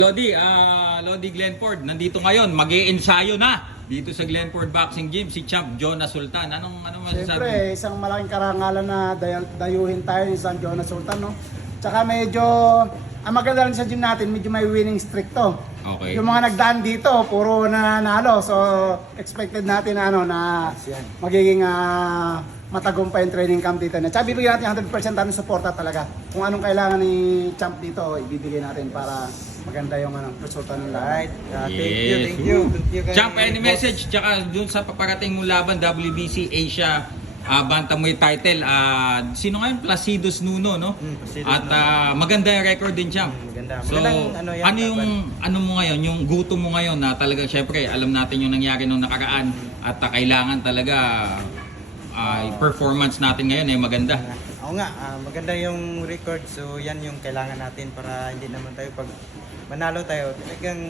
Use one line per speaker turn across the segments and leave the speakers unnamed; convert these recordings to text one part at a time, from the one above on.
Lodi Glenford, nandito ngayon, mag-i-ensayo na dito sa Glenford Boxing Gym si Champ Jonas Sultan. Ano masasabi?
Siyempre, isang malaking karangalan na dayuhin tayo ni San Jonas Sultan, no? Tsaka medyo, ang maganda rin sa gym natin, medyo may winning streak to.
Okay.
Yung mga nagdaan dito, puro nanalo. So, expected natin na magiging matagumpay yung training camp dito. Tsaka bibigyan natin 100% natin suporta talaga. Kung anong kailangan ni Champ dito, ibibigay natin para maganda yung resulta ng laban.
Right.
Yes.
Thank you kay
Champ, any
boss.
message? Tsaka dun sa paparating mong laban, WBC Asia Bantamweight title, sino ngayon? Placidos Nuno, no?
Placidos
At maganda yung record din, Champ.
Maganda.
So,
Magandang,
ano yung ano mo ngayon, yung gusto mo ngayon na talagang syempre alam natin yung nangyari nung nakaraan at kailangan talaga performance natin ngayon ay maganda.
Oo nga, maganda yung record. So yan yung kailangan natin para hindi naman tayo pag manalo tayo. Talagang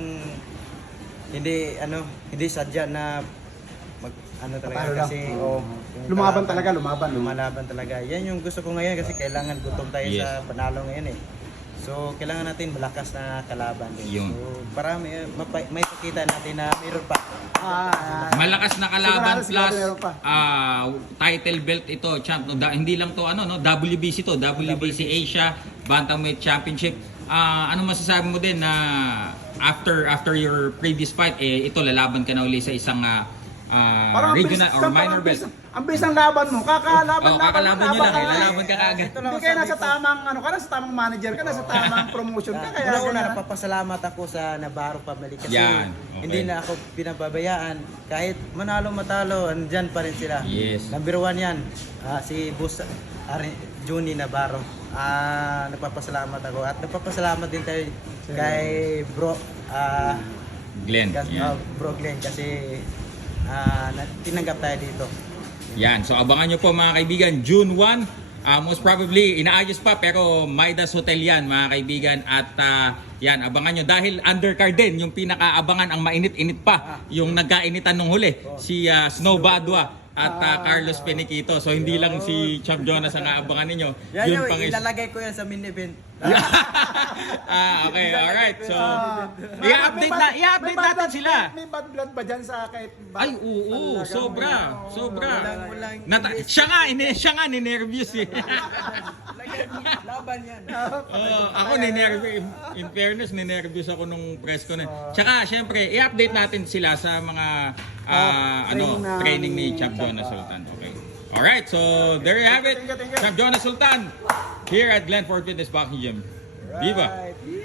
hindi sadya na talaga kasi
lumaban talaga, lumaban.
Lumalaban talaga. Yan yung gusto ko ngayon kasi kailangan gutom tayo
Yes.
sa panalo ngayon eh. So kailangan natin malakas na kalaban din.
Yun.
So para may pakita natin na mayroon pa.
Malakas na kalaban
Sigurado
plus
meron pa.
title belt ito, Champ. No? Hindi lang to WBC to, WBC Asia Bantamweight Championship. Ano masasabi mo din na after your previous fight ito lalaban ka na uli sa isang regional or minor belt.
Ang bilis ng laban mo, kakalaban
Kakalaban nyo lang, lalaban ka kagad.
Hindi kaya nasa tamang nasa tamang manager ka, nasa tamang promotion ka kaya
Una, napapasalamat ako sa Navarro Family kasi
Yan, okay.
hindi na ako pinababayaan. Kahit manalo matalo, andyan pa rin sila.
Yes.
Number 1 yan, si Boss Juni Navarro. Nagpapasalamat ako at nagpapasalamat din tayo kay Bro
Glenn. Yan.
Bro Glenn kasi tinanggap tayo dito.
Yan. So abangan nyo po mga kaibigan, June 1. Most probably, inaayos pa pero Midas Hotel yan mga kaibigan. At yan, abangan nyo. Dahil undercard din, yung pinakaabangan ang mainit-init pa. Yung nagkainitan nung huli. Si Snow Badwa at Carlos Peniquito. So hindi lang si Champ Jonas ang aabangan ninyo.
Yan
Yun
yung
pang
ilalagay ko yan sa main event.
okay, alright. So, i-update natin sila.
May bad blood ba dyan sa kahit
Ay, oo, sobra.
Walang
Siya nga ni-nervous eh.
laban yan.
Ako ni-nervous. In fairness, ni-nervous ako nung press ko na. Tsaka, syempre, i-update natin sila sa mga training ni Champ Jonas Sultan. Okay. Alright, so there you have it.
Thank you.
Champ Jonas Sultan here at Glenford Fitness Boxing Gym. Viva!
Right.